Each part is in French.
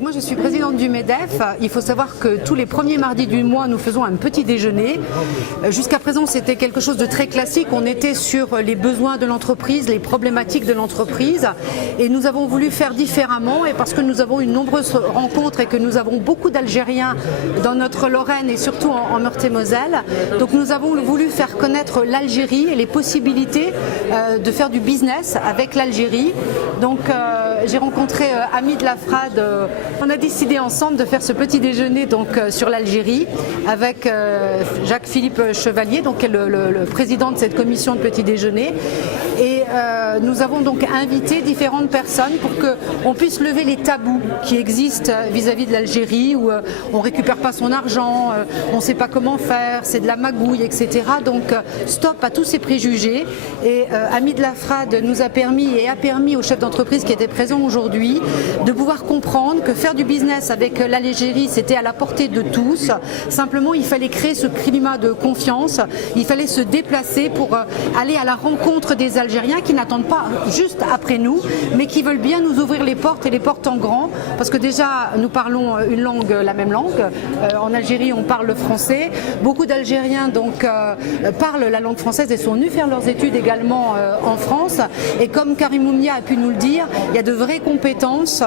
Donc moi je suis présidente du MEDEF. Il faut savoir que tous les premiers mardis du mois nous faisons un petit déjeuner. Jusqu'à présent c'était quelque chose de très classique. On était sur les besoins de l'entreprise, les problématiques de l'entreprise et nous avons voulu faire différemment et parce que nous avons eu de nombreuses rencontres et que nous avons beaucoup d'Algériens dans notre Lorraine et surtout en Meurthe-et-Moselle. Donc nous avons voulu faire connaître l'Algérie et les possibilités de faire du business avec l'Algérie. Donc j'ai rencontré Hamid Lafrade. On a décidé ensemble de faire ce petit déjeuner donc, sur l'Algérie avec Jacques-Philippe Chevalier, donc, qui est le président de cette commission de petit déjeuner. Et nous avons donc invité différentes personnes pour qu'on puisse lever les tabous qui existent vis-à-vis de l'Algérie, où on ne récupère pas son argent, on ne sait pas comment faire, c'est de la magouille, etc. Donc stop à tous ces préjugés. Et Hamid Lafrade nous a permis et a permis aux chefs d'entreprise qui étaient présents aujourd'hui de pouvoir comprendre que faire du business avec l'Algérie, c'était à la portée de tous. Simplement, il fallait créer ce climat de confiance, il fallait se déplacer pour aller à la rencontre des Algériens qui n'attendent pas juste après nous, mais qui veulent bien nous ouvrir les portes et les portes en grand, parce que déjà, nous parlons une langue, la même langue. En Algérie, on parle le français. Beaucoup d'Algériens donc parlent la langue française et sont venus faire leurs études également en France. Et comme Karim Oumia a pu nous le dire, il y a de vraies compétences,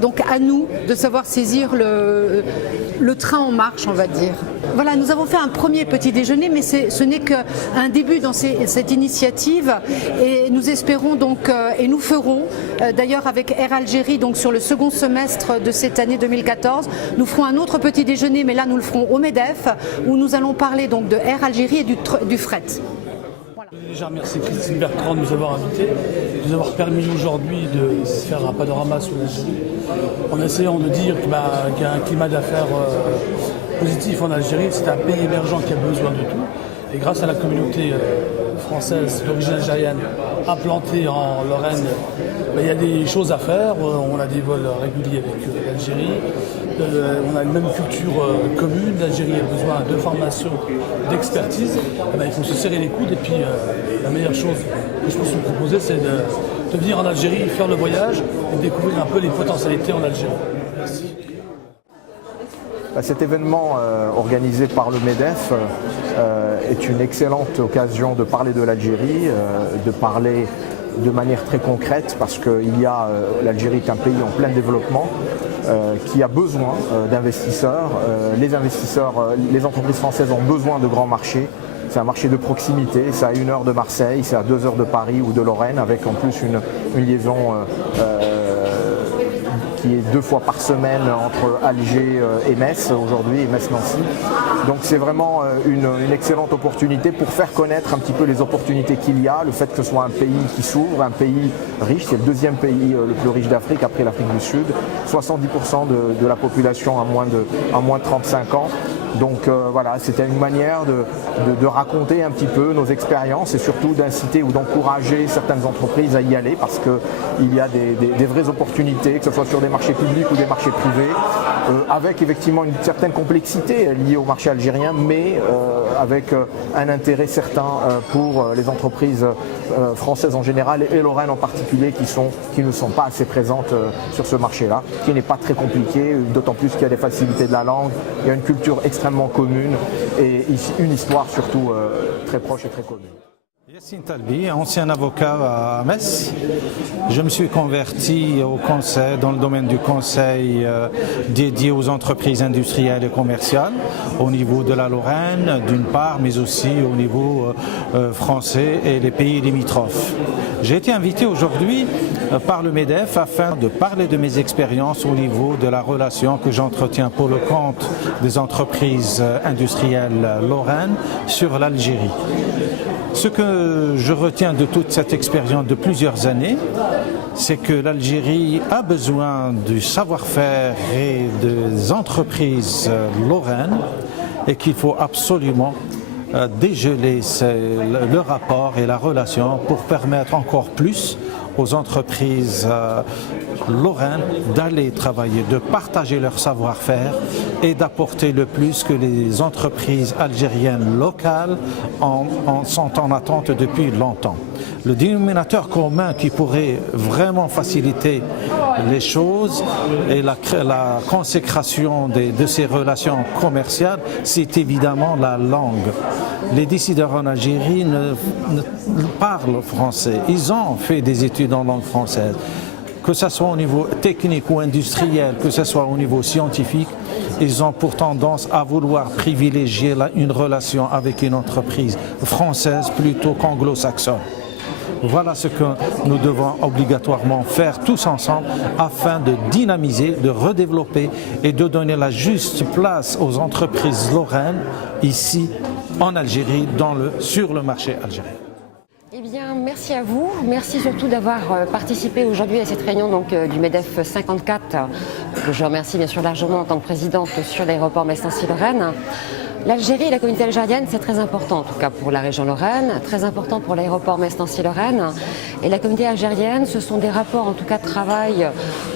donc à nous de savoir saisir le train en marche, on va dire. Voilà, nous avons fait un premier petit déjeuner, mais ce n'est qu'un début dans cette initiative et nous espérons donc, et nous ferons d'ailleurs avec Air Algérie, donc sur le second semestre de cette année 2014, nous ferons un autre petit déjeuner, mais là nous le ferons au MEDEF, où nous allons parler donc de Air Algérie et du fret. Déjà, merci Christine Bertrand de nous avoir invités, de nous avoir permis aujourd'hui de faire un panorama sur l'Algérie, en essayant de dire qu'il y a un climat d'affaires positif en Algérie. C'est un pays émergent qui a besoin de tout. Et grâce à la communauté française d'origine algérienne implantée en Lorraine, il y a des choses à faire. On a des vols réguliers avec l'Algérie. On a une même culture commune. L'Algérie a besoin de formation, d'expertise. Il faut se serrer les coudes. Et puis la meilleure chose que je peux vous proposer, c'est de venir en Algérie, faire le voyage et découvrir un peu les potentialités en Algérie. Merci. Cet événement organisé par le MEDEF est une excellente occasion de parler de l'Algérie, de parler de manière très concrète parce que l'Algérie est un pays en plein développement qui a besoin d'investisseurs. Les entreprises françaises ont besoin de grands marchés. C'est un marché de proximité, c'est à 1 heure de Marseille, c'est à 2 heures de Paris ou de Lorraine, avec en plus une liaison qui est 2 fois par semaine entre Alger et Metz aujourd'hui, et Metz-Nancy. Donc c'est vraiment une excellente opportunité pour faire connaître un petit peu les opportunités qu'il y a, le fait que ce soit un pays qui s'ouvre, un pays riche, c'est le deuxième pays le plus riche d'Afrique après l'Afrique du Sud, 70% de la population a moins de 35 ans. Donc voilà, c'était une manière de raconter un petit peu nos expériences et surtout d'inciter ou d'encourager certaines entreprises à y aller parce qu'il y a des vraies opportunités, que ce soit sur des marchés publics ou des marchés privés, avec effectivement une certaine complexité liée au marché algérien, mais avec un intérêt certain pour les entreprises françaises en général et Lorraine en particulier qui ne sont pas assez présentes sur ce marché-là, qui n'est pas très compliqué, d'autant plus qu'il y a des facilités de la langue, il y a une culture extrêmement commune et une histoire surtout très proche et très commune. Yassine Talbi, ancien avocat à Metz. Je me suis converti au conseil, dans le domaine du conseil dédié aux entreprises industrielles et commerciales au niveau de la Lorraine d'une part, mais aussi au niveau français et les pays limitrophes. J'ai été invité aujourd'hui par le MEDEF afin de parler de mes expériences au niveau de la relation que j'entretiens pour le compte des entreprises industrielles lorraines sur l'Algérie. Ce que je retiens de toute cette expérience de plusieurs années, c'est que l'Algérie a besoin du savoir-faire et des entreprises lorraines et qu'il faut absolument dégeler le rapport et la relation pour permettre encore plus aux entreprises lorraines d'aller travailler, de partager leur savoir-faire et d'apporter le plus que les entreprises algériennes locales sont en attente depuis longtemps. Le dénominateur commun qui pourrait vraiment faciliter les choses et la consécration de ces relations commerciales, c'est évidemment la langue. Les décideurs en Algérie ne parlent français, ils ont fait des études en langue française. Que ce soit au niveau technique ou industriel, que ce soit au niveau scientifique, ils ont pour tendance à vouloir privilégier une relation avec une entreprise française plutôt qu'anglo-saxonne. Voilà ce que nous devons obligatoirement faire tous ensemble afin de dynamiser, de redévelopper et de donner la juste place aux entreprises lorraines ici en Algérie, sur le marché algérien. Eh bien, merci à vous. Merci surtout d'avoir participé aujourd'hui à cette réunion du MEDEF 54, que je remercie bien sûr largement en tant que présidente sur l'aéroport Metz-Nancy-Lorraine. L'Algérie et la communauté algérienne, c'est très important, en tout cas pour la région Lorraine, très important pour l'aéroport Metz-Nancy-Lorraine. Et la communauté algérienne, ce sont des rapports, en tout cas de travail,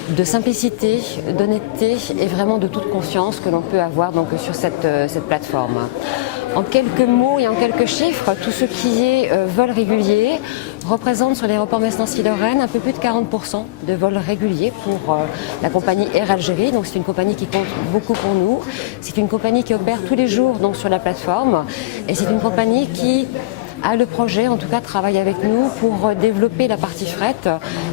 de simplicité, d'honnêteté et vraiment de toute confiance que l'on peut avoir sur cette plateforme. En quelques mots et en quelques chiffres, tout ce qui est vol régulier représente sur l'aéroport Metz-Nancy-Lorraine un peu plus de 40% de vols réguliers pour la compagnie Air Algérie. Donc c'est une compagnie qui compte beaucoup pour nous. C'est une compagnie qui opère tous les jours sur la plateforme et c'est une compagnie qui a le projet, en tout cas travaille avec nous pour développer la partie fret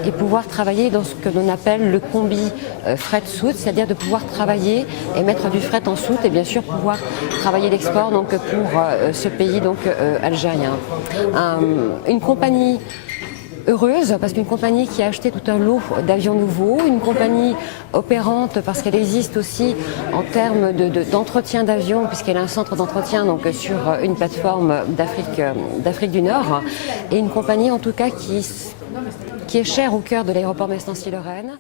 et pouvoir travailler dans ce que l'on appelle le combi fret soute, c'est-à-dire de pouvoir travailler et mettre du fret en soute et bien sûr pouvoir travailler l'export pour ce pays algérien. Une compagnie heureuse parce qu'une compagnie qui a acheté tout un lot d'avions nouveaux, une compagnie opérante parce qu'elle existe aussi en termes d'entretien d'avions puisqu'elle a un centre d'entretien sur une plateforme d'Afrique du Nord et une compagnie en tout cas qui est chère au cœur de l'aéroport Metz-Nancy-Lorraine.